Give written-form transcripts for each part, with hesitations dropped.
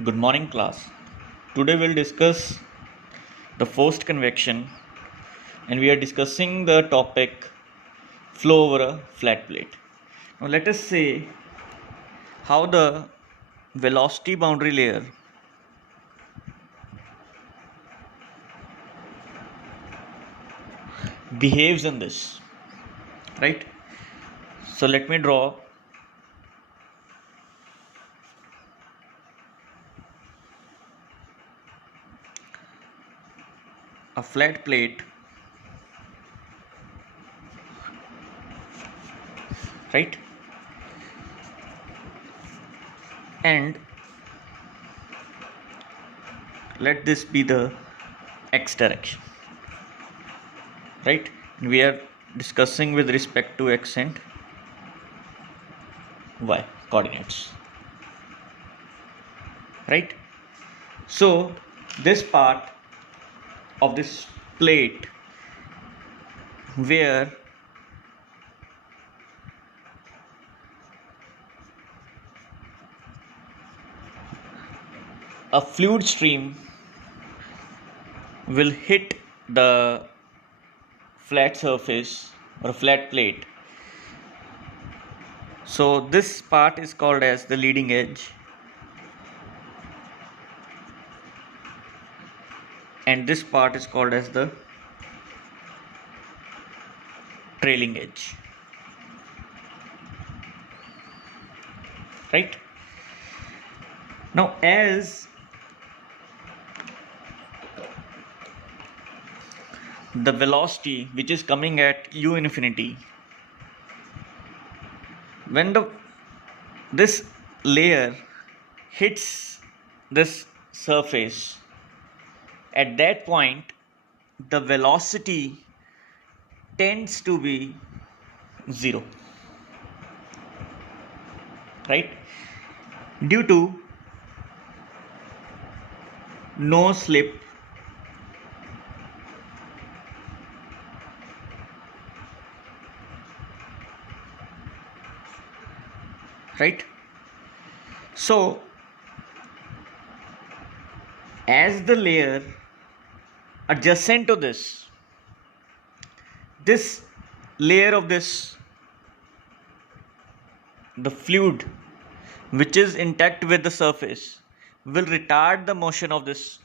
Good morning, class. Today we'll discuss the forced convection and we are discussing the topic flow over a flat plate. Now, let us say how the velocity boundary layer behaves in this, right? So, let me draw a flat plate, right? And let this be the x direction, right? We are discussing with respect to x and y coordinates, right? So, this part of this plate where a fluid stream will hit the flat surface or flat plate. So this part is called as the leading edge and this part is called as the trailing edge, right? Now as the velocity which is coming at u infinity, when this layer hits this surface, at that point the velocity tends to be 0, right? Due to no slip right? So as the layer adjacent to this layer of this the fluid which is intact with the surface will retard the motion of this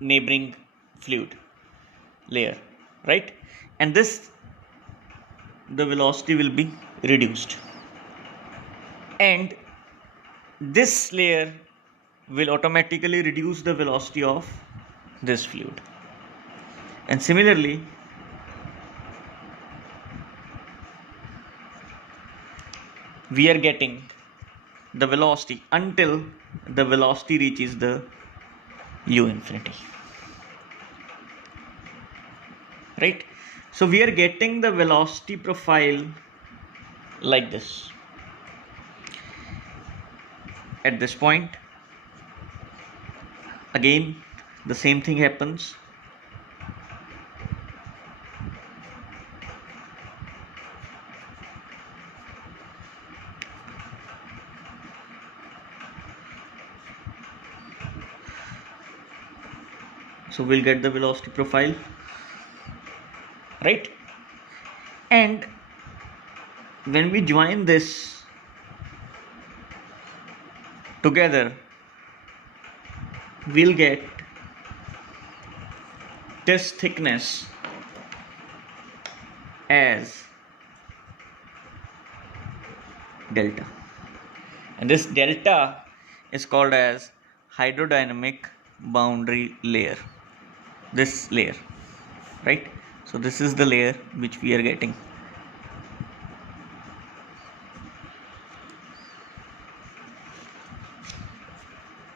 neighboring fluid layer, right? And this the velocity will be reduced and this layer will automatically reduce the velocity of this fluid. And similarly we are getting the velocity until the velocity reaches the u infinity, right? So we are getting the velocity profile like this. At this point again the same thing happens. So we'll get the velocity profile, right? And when we join this together we'll get this thickness as delta, and this delta is called as hydrodynamic boundary layer, this layer, right? So this is the layer which we are getting,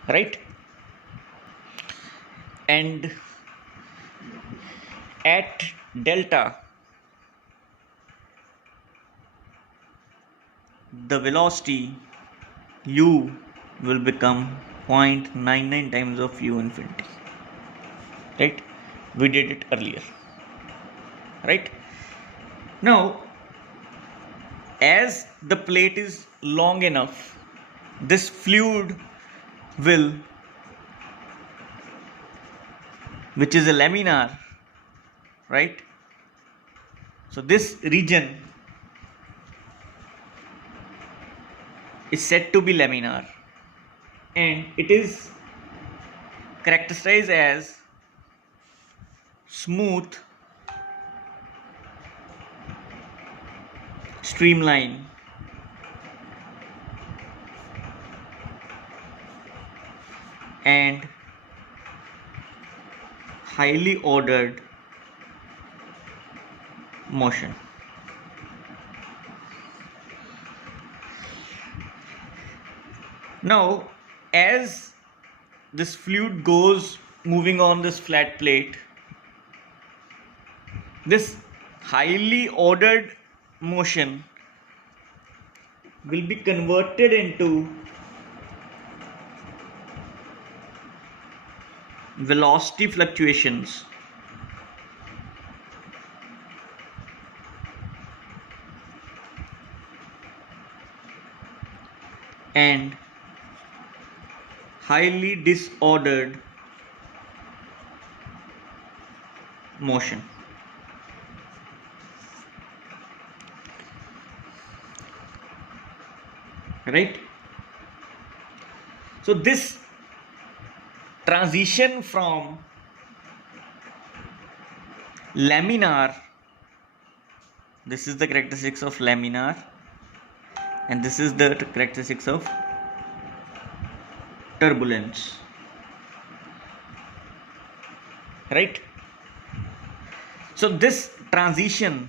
right? And at delta the velocity u will become 0.99 times of u infinity, right? We did it earlier, right? Now as the plate is long enough, this fluid will, which is a laminar, right? So this region is said to be laminar, and it is characterized as smooth, streamline, and highly ordered motion. Now, as this fluid goes moving on this flat plate, this highly ordered motion will be converted into velocity fluctuations and highly disordered motion. Right? So this transition from laminar, this is the characteristics of laminar, and this is the characteristics of turbulence, right? So this transition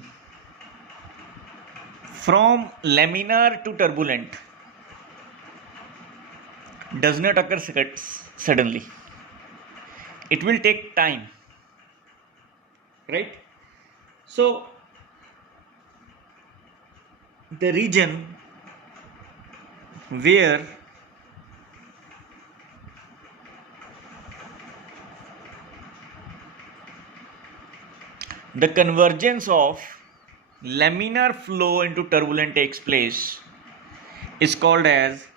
from laminar to turbulent does not occur suddenly. It will take time, right? So the region where the convergence of laminar flow into turbulent takes place is called as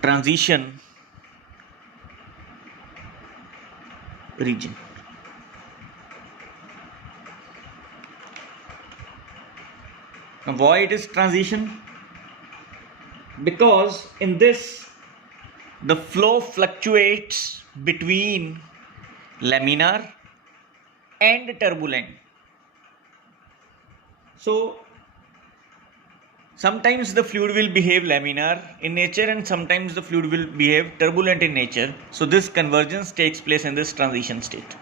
transition region. Now, why it is transition? Because in this the flow fluctuates between laminar and turbulent. So sometimes the fluid will behave laminar in nature and sometimes the fluid will behave turbulent in nature. So this convergence takes place in this transition state.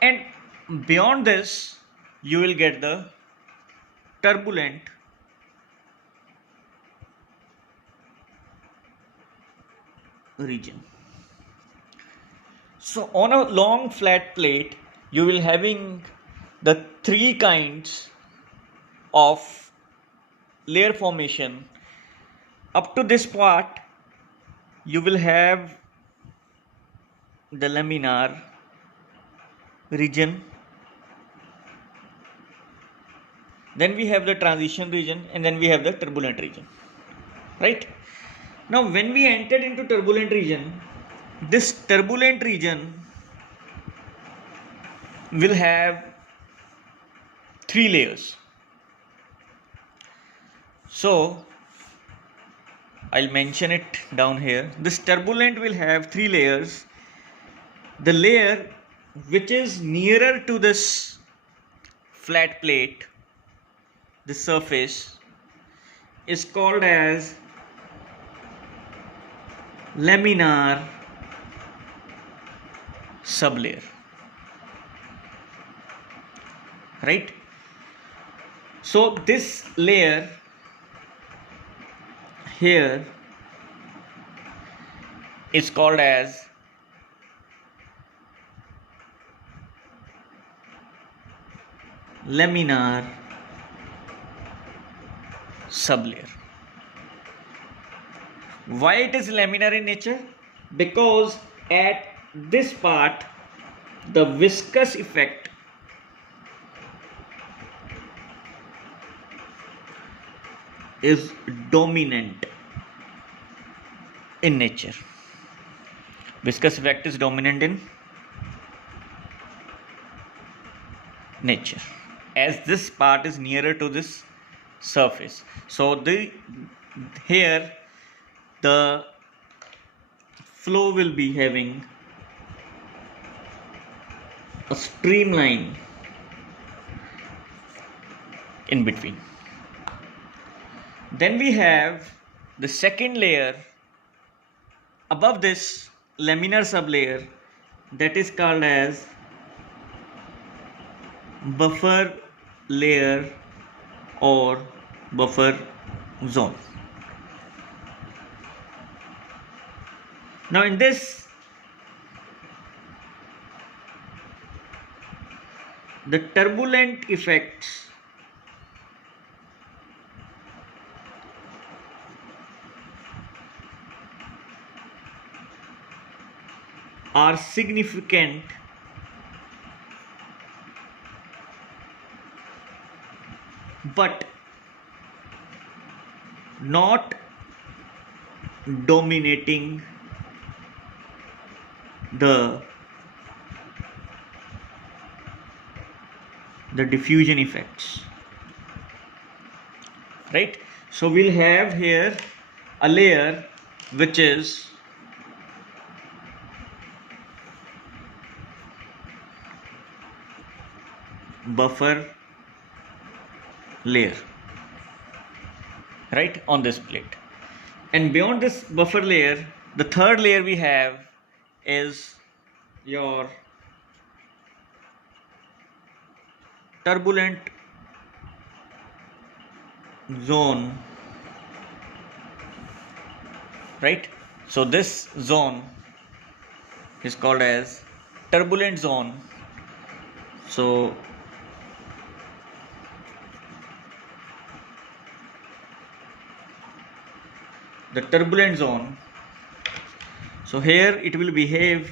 And beyond this, you will get the turbulent region. So on a long flat plate, you will having the three kinds of layer formation. Up to this part, you will have the laminar region, then we have the transition region, and then we have the turbulent region, right? Now when we entered into turbulent region, this turbulent region will have three layers. So I'll mention it down here. This turbulent will have three layers. The layer which is nearer to this flat plate, the surface, is called as laminar sublayer, right? So this layer here is called as laminar sublayer. Why it is laminar in nature? Because at this part the viscous effect is dominant in nature. Viscous effect is dominant in nature as this part is nearer to this surface. So here the flow will be having a streamline in between. Then we have the second layer above this laminar sublayer, that is called as buffer layer or buffer zone. Now in this, the turbulent effects are significant but not dominating the diffusion effects, right? So we'll have here a layer which is buffer layer, right, on this plate. And beyond this buffer layer, the third layer we have is your turbulent zone, right? So this zone is called as turbulent zone. So the turbulent zone, so here it will behave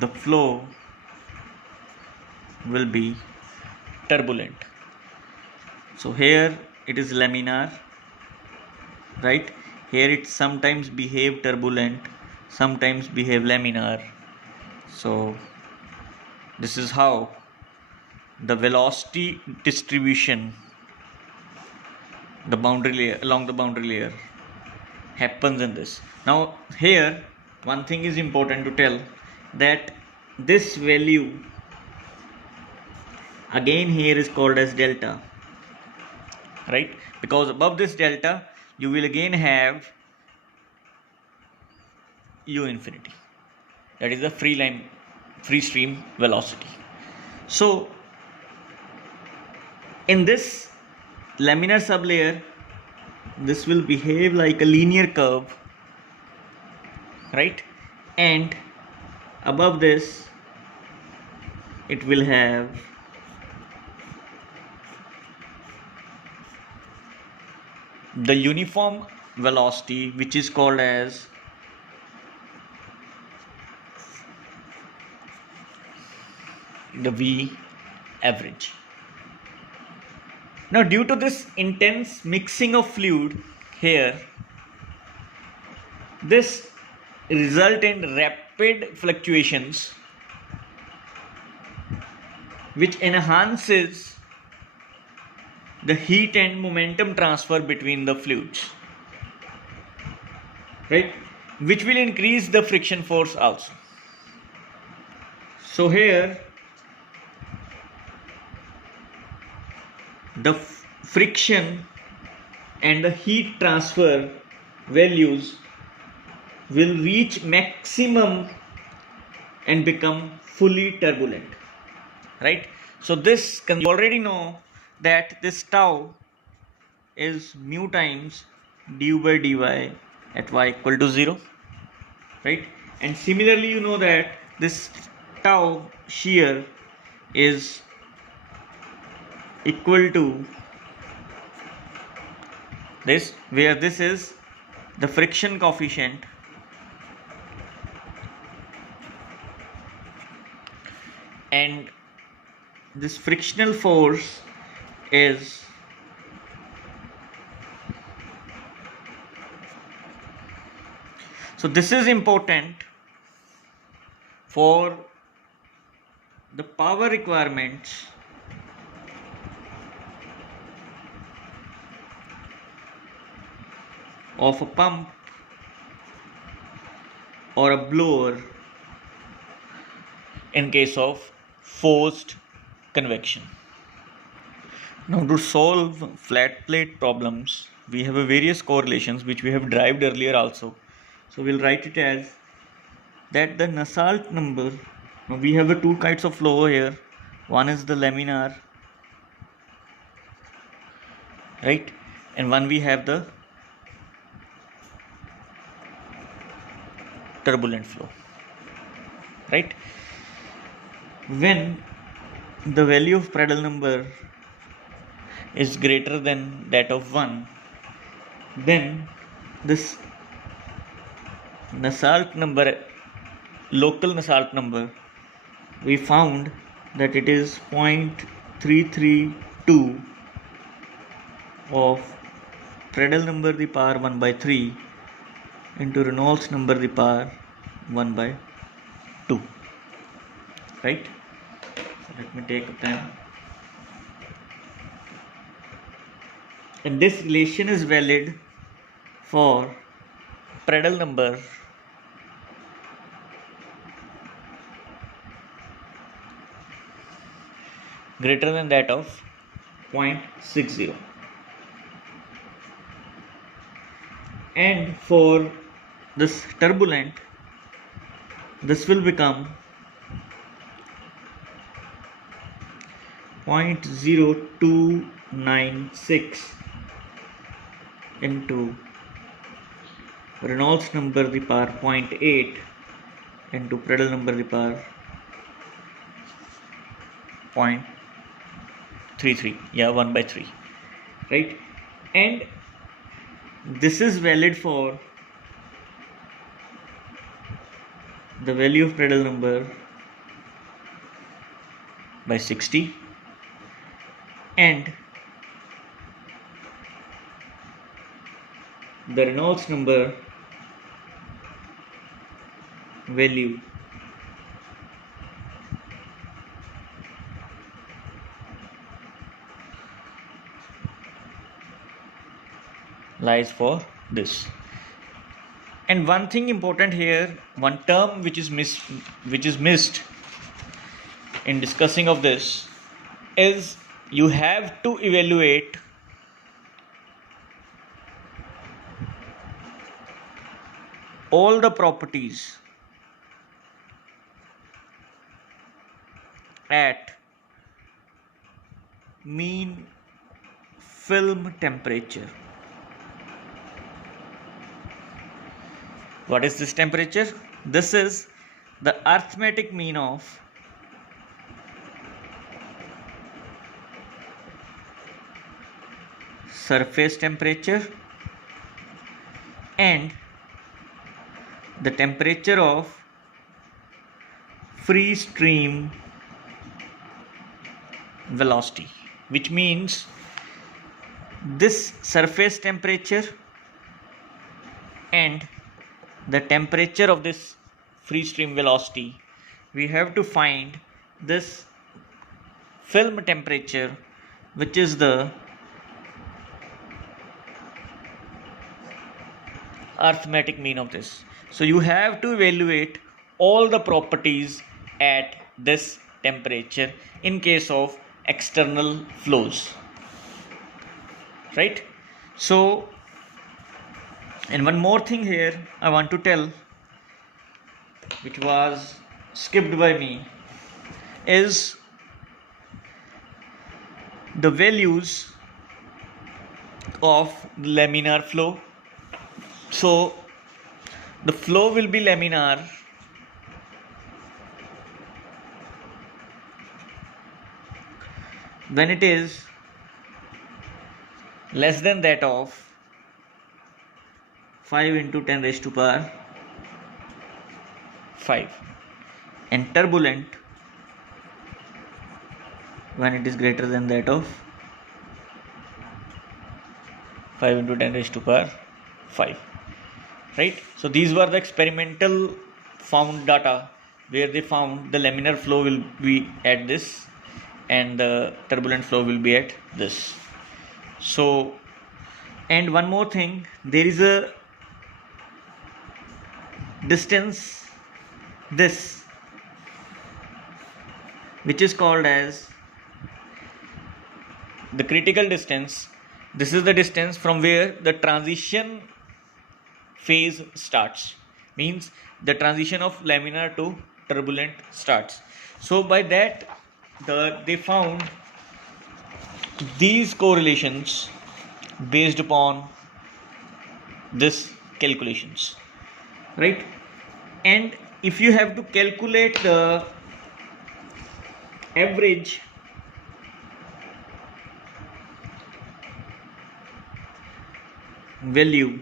the flow will be turbulent. So here it is laminar, right? Here it sometimes behave turbulent, sometimes behave laminar. So this is how the velocity distribution along the boundary layer happens in this. Now here one thing is important to tell, that this value again here is called as delta, right? Because above this delta you will again have u infinity, that is the free stream velocity. So in this laminar sublayer, this will behave like a linear curve, right? And above this it will have the uniform velocity, which is called as the V average. Now due to this intense mixing of fluid here, this result in rapid fluctuations which enhances the heat and momentum transfer between the fluids, right, which will increase the friction force also. So here the friction and the heat transfer values will reach maximum and become fully turbulent, right? So this, you already know that this tau is mu times du by dy at y equal to 0, right? And similarly you know that this tau shear is equal to this, where this is the friction coefficient and this frictional force is so this is important for the power requirements of a pump or a blower in case of forced convection. Now, to solve flat plate problems, we have a various correlations which we have derived earlier also. So we'll write it as that the Nusselt number, we have the two kinds of flow here. One is the laminar, right, and one we have the turbulent flow, right. When the value of Prandtl number is greater than that of 1, then this Nusselt number, local Nusselt number, we found that it is 0.332 of Prandtl number the power 1 by 3 into Reynolds number the power 1 by 2, right. So let me take a pen. And this relation is valid for Prandtl number greater than that of 0.60, and for this turbulent, this will become 0.0296 into Reynolds number the power 0.8 into Prandtl number the power 0.33, 1 by 3, right. And this is valid for the value of Prandtl number by 60 and the Reynolds number value lies for this. And one thing important here, one term which is missed in discussing of this is you have to evaluate all the properties at mean film temperature. What is this temperature? This is the arithmetic mean of surface temperature and the temperature of free stream velocity, which means this surface temperature and the temperature of this free stream velocity, we have to find this film temperature, which is the arithmetic mean of this. So you have to evaluate all the properties at this temperature in case of external flows, right. So, and one more thing here I want to tell, which was skipped by me, is the values of laminar flow. So the flow will be laminar when it is less than that of 5 into 10 raised to power 5, and turbulent when it is greater than that of 5 into 10 raised to power 5, right? So these were the experimental found data where they found the laminar flow will be at this and the turbulent flow will be at this. So, and one more thing, there is a distance, this, which is called as the critical distance. This is the distance from where the transition phase starts, means the transition of laminar to turbulent starts. So by that they found these correlations based upon this calculations, right? And if you have to calculate the average value,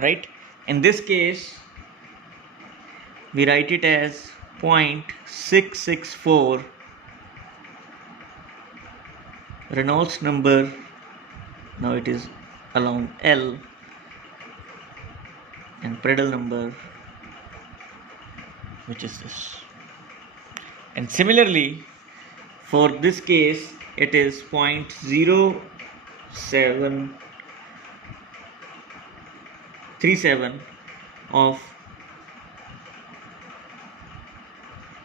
right, in this case we write it as 0.664 Reynolds number. Now it is along L, and Prandtl number, which is this. And similarly for this case it is 0.0737 of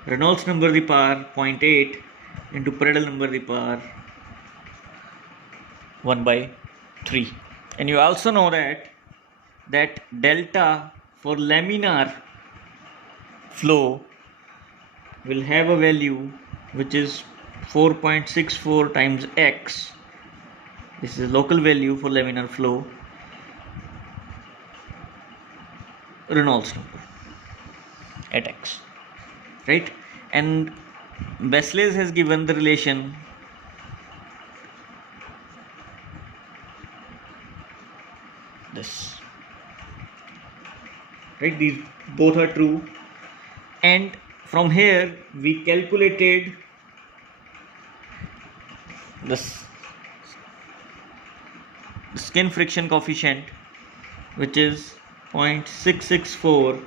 Reynolds number the power 0.8 into Prandtl number the power 1 by 3. And you also know that delta for laminar flow will have a value which is 4.64 times x. This is local value for laminar flow, Reynolds number at x, right? And Vesely has given the relation this, right? These both are true, and from here we calculated this skin friction coefficient, which is 0.664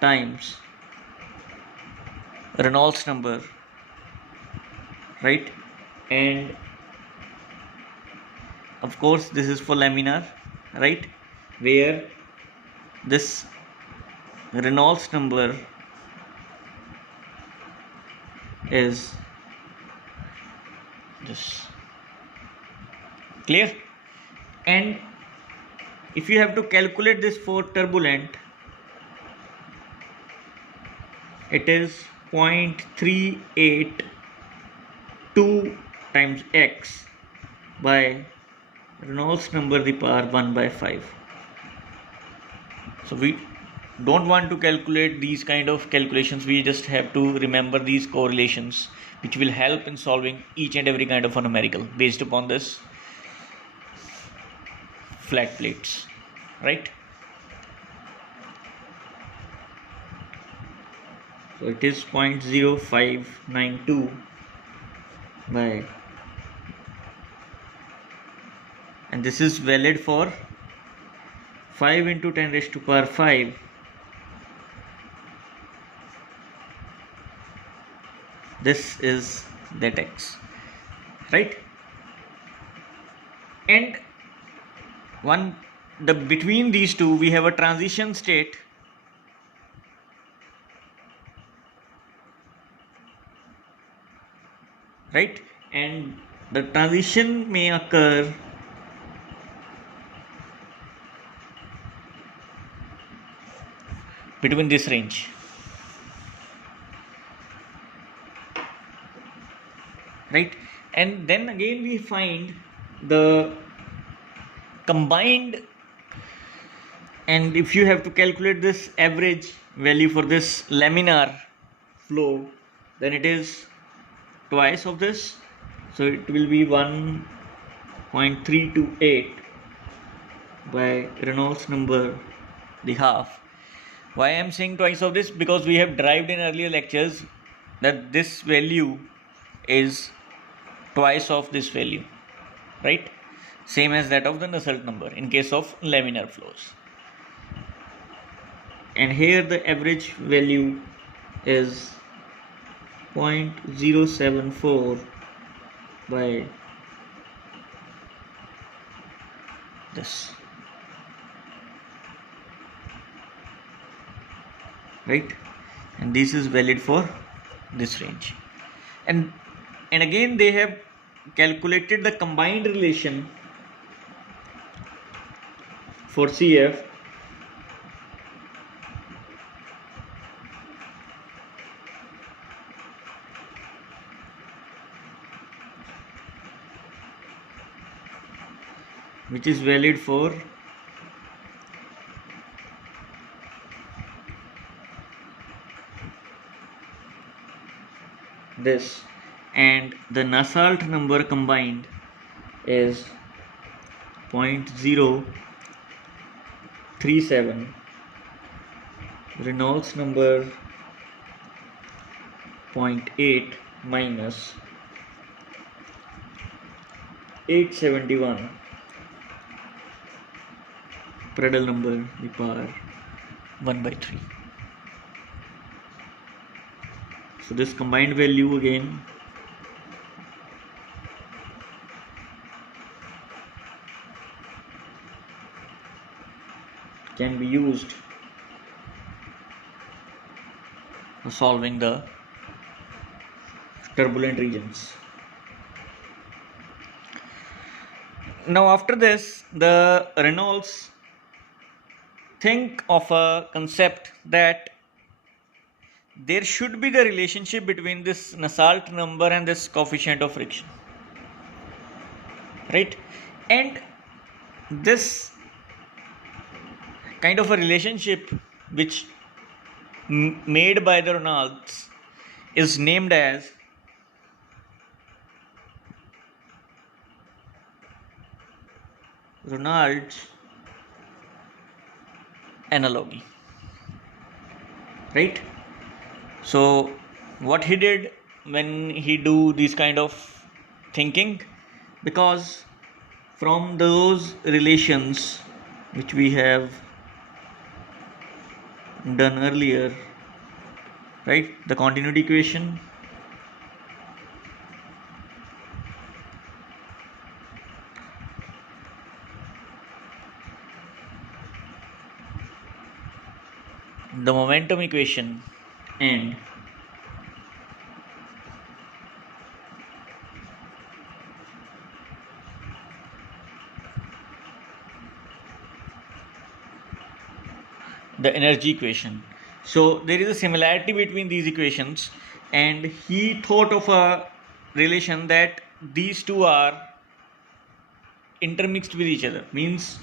times Reynolds number, right? And of course this is for laminar, right, where this Reynolds number is this. Clear? And if you have to calculate this for turbulent, it is 0.382 times x by Reynolds number the power 1 by 5. So we don't want to calculate these kind of calculations, we just have to remember these correlations, which will help in solving each and every kind of a numerical based upon this flat plates, right? So it is 0.0592 by, and this is valid for 5 into 10 raised to power 5. This is that x, right? And between these two we have a transition state, right? And the transition may occur between this range, right? And then again we find the combined, and if you have to calculate this average value for this laminar flow, then it is twice of this, so it will be 1.328 by Reynolds number the half. Why I am saying twice of this? Because we have derived in earlier lectures that this value is twice of this value, right? Same as that of the Nusselt number in case of laminar flows. And here the average value is 0.074 by this, right? And this is valid for this range. And again they have calculated the combined relation for CF which is valid for this, and the Nusselt number combined is 0.037, Reynolds number 0.8 minus 871, Prandtl number the power 1 by 3. So this combined value again can be used for solving the turbulent regions. Now after this, the Reynolds think of a concept that there should be the relationship between this Nusselt number and this coefficient of friction, right? And this kind of a relationship which made by the Reynolds is named as Reynolds analogy, right? So what he did when he do this kind of thinking, because from those relations which we have done earlier, right, the continuity equation, the momentum equation, and the energy equation. So there is a similarity between these equations, and he thought of a relation that these two are intermixed with each other. Means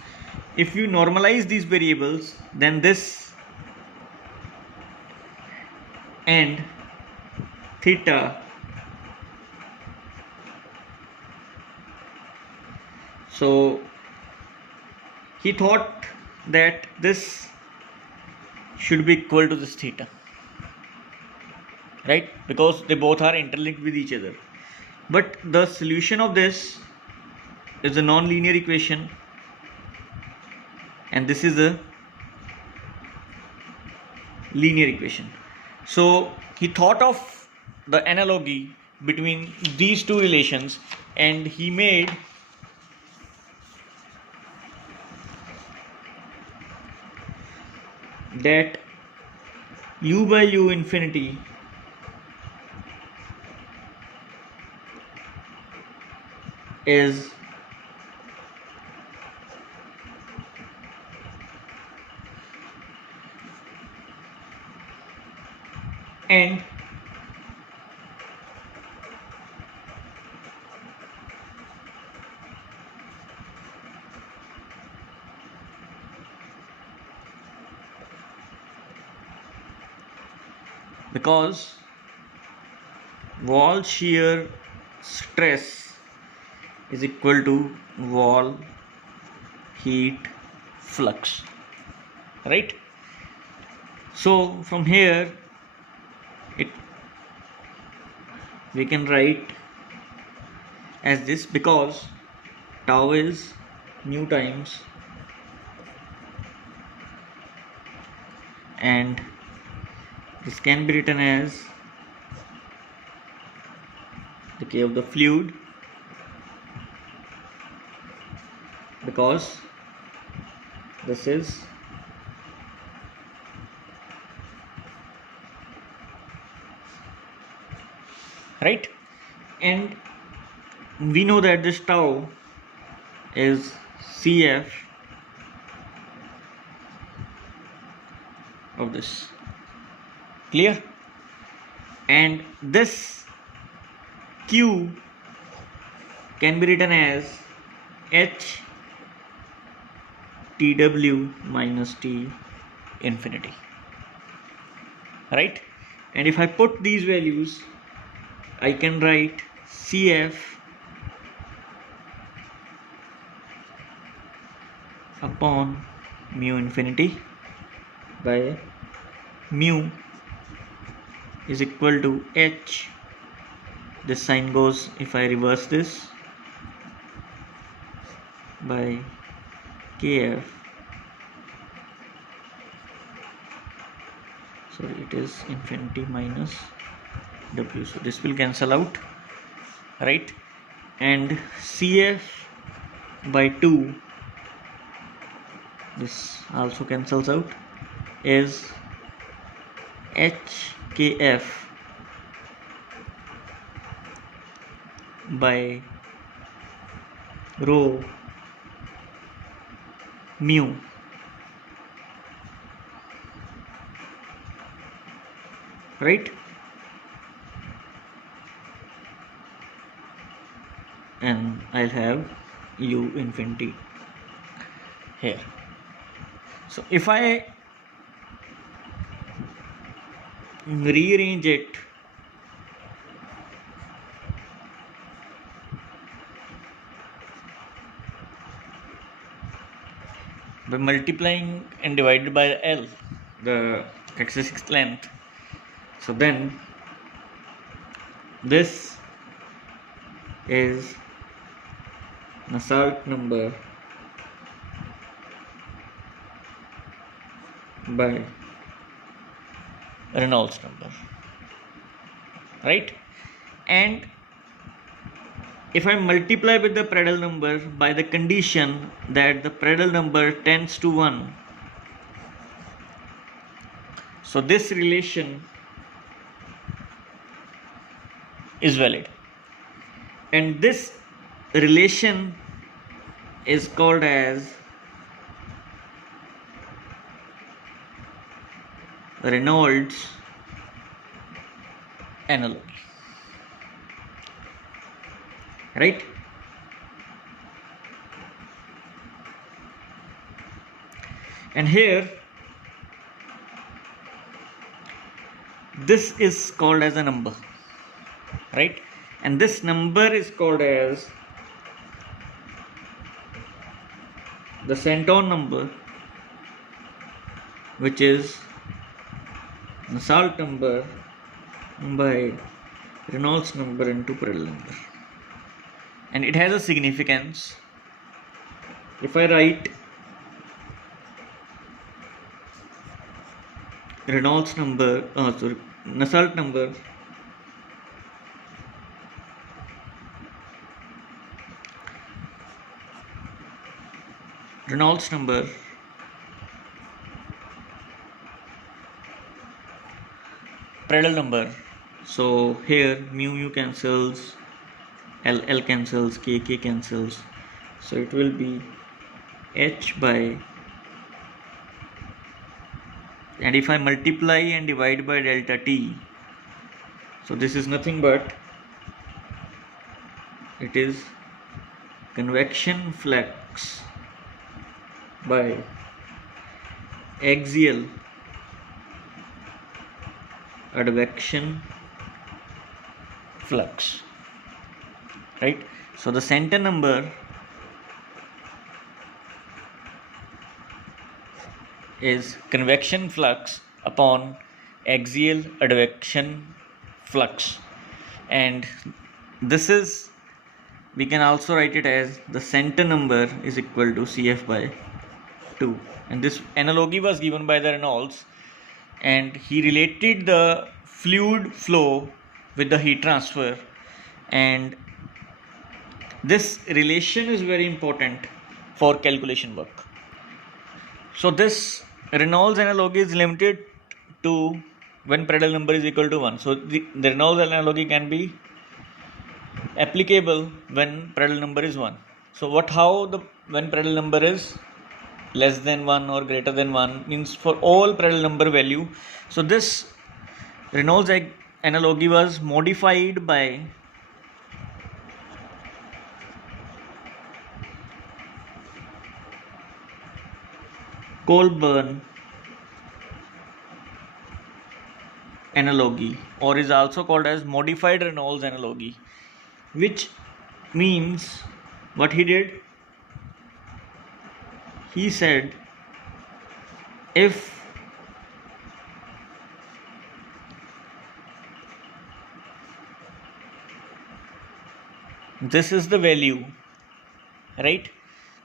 if you normalize these variables, then this and theta, so he thought that this should be equal to this theta, right? Because they both are interlinked with each other. But the solution of this is a non-linear equation, and this is a linear equation. So he thought of the analogy between these two relations, and he made that u by u infinity is and because wall shear stress is equal to wall heat flux, right? So from here we can write as this, because tau is nu times, and this can be written as the K of the fluid, because this is right, and we know that this tau is Cf of this, clear? And this Q can be written as H TW minus T infinity, right? And if I put these values, I can write Cf upon mu infinity by mu is equal to H, this sign goes, if I reverse this, by Kf, sorry, it is infinity minus W, so this will cancel out, right? And Cf by 2, this also cancels out, is HKF by rho mu, right? And I'll have U infinity here. So if I rearrange it, by multiplying and divided by L, the characteristic length, so then this is Nusselt number by Reynolds number, right? And if I multiply with the Prandtl number by the condition that the Prandtl number tends to 1, so this relation is valid, and this relation is called as Reynolds analogy, right? And here this is called as a number, right? And this number is called as the Centon number, which is Nusselt number by Reynolds number into Prandtl number. And it has a significance. If I write Reynolds number, Nusselt number Reynolds number Prandtl number, so here mu cancels, L cancels, K cancels, so it will be H by, and if I multiply and divide by delta T, so this is nothing but it is convection flux by axial advection flux, right? So the center number is convection flux upon axial advection flux, and this is, we can also write it as the center number is equal to Cf by 2, and this analogy was given by the Reynolds, and he related the fluid flow with the heat transfer, and this relation is very important for calculation work. So this Reynolds analogy is limited to when Prandtl number is equal to 1. So the Reynolds analogy can be applicable when Prandtl number is 1. So when Prandtl number is less than 1 or greater than 1 means for all Prandtl number value. So this Reynolds analogy was modified by Colburn analogy, or is also called as modified Reynolds analogy, which means what he did, he said if this is the value, right,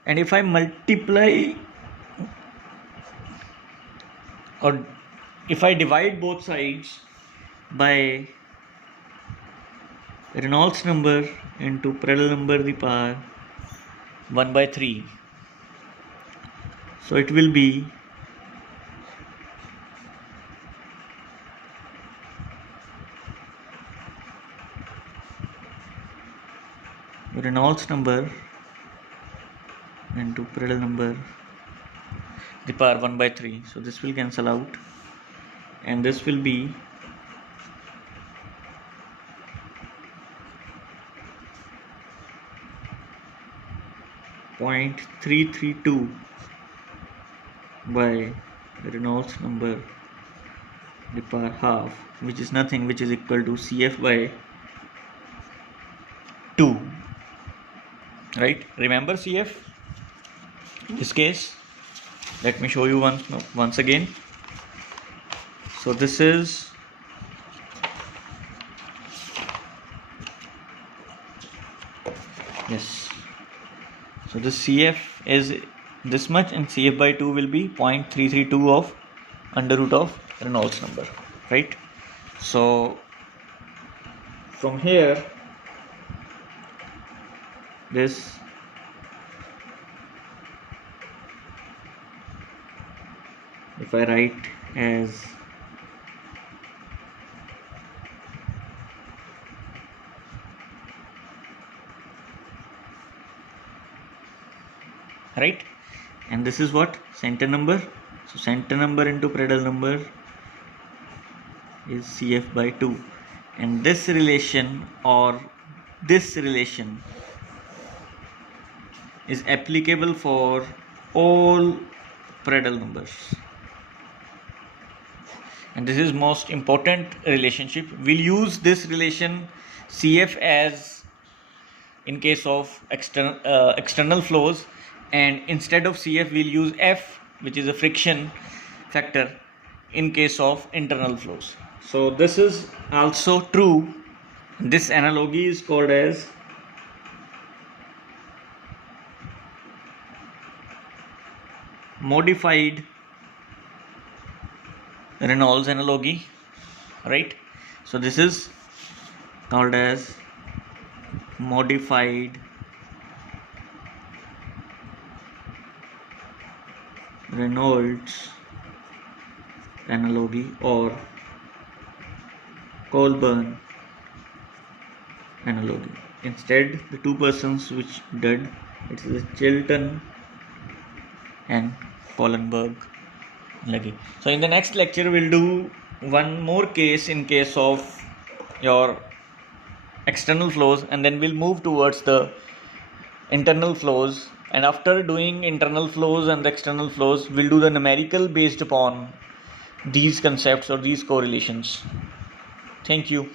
and if I multiply or if I divide both sides by Reynolds number into Prandtl number to the power 1 by 3, so it will be Reynolds number into Prandtl number the power 1 by 3. So this will cancel out, and this will be .332 by Reynolds number the power half, which is nothing, which is equal to Cf by 2, right? Remember Cf in this case. Let me show you once again. So this is yes. So the Cf is this much, and Cf by 2 will be 0.332 of under root of Reynolds number, right? So from here, this if I write as right, and this is what center number. So center number into Prandtl number is Cf by 2, and this relation is applicable for all Prandtl numbers, and this is most important relationship. We'll use this relation Cf as in case of external flows, and instead of Cf we'll use F, which is a friction factor, in case of internal flows. So this is also true. This analogy is called as modified Reynolds analogy, right? So this is called as modified Reynolds analogy or Colburn analogy. Instead, the two persons which did it is Chilton and Kohlenberg. So in the next lecture we'll do one more case in case of your external flows, and then we'll move towards the internal flows, and after doing internal flows and the external flows we'll do the numerical based upon these concepts or these correlations. Thank you.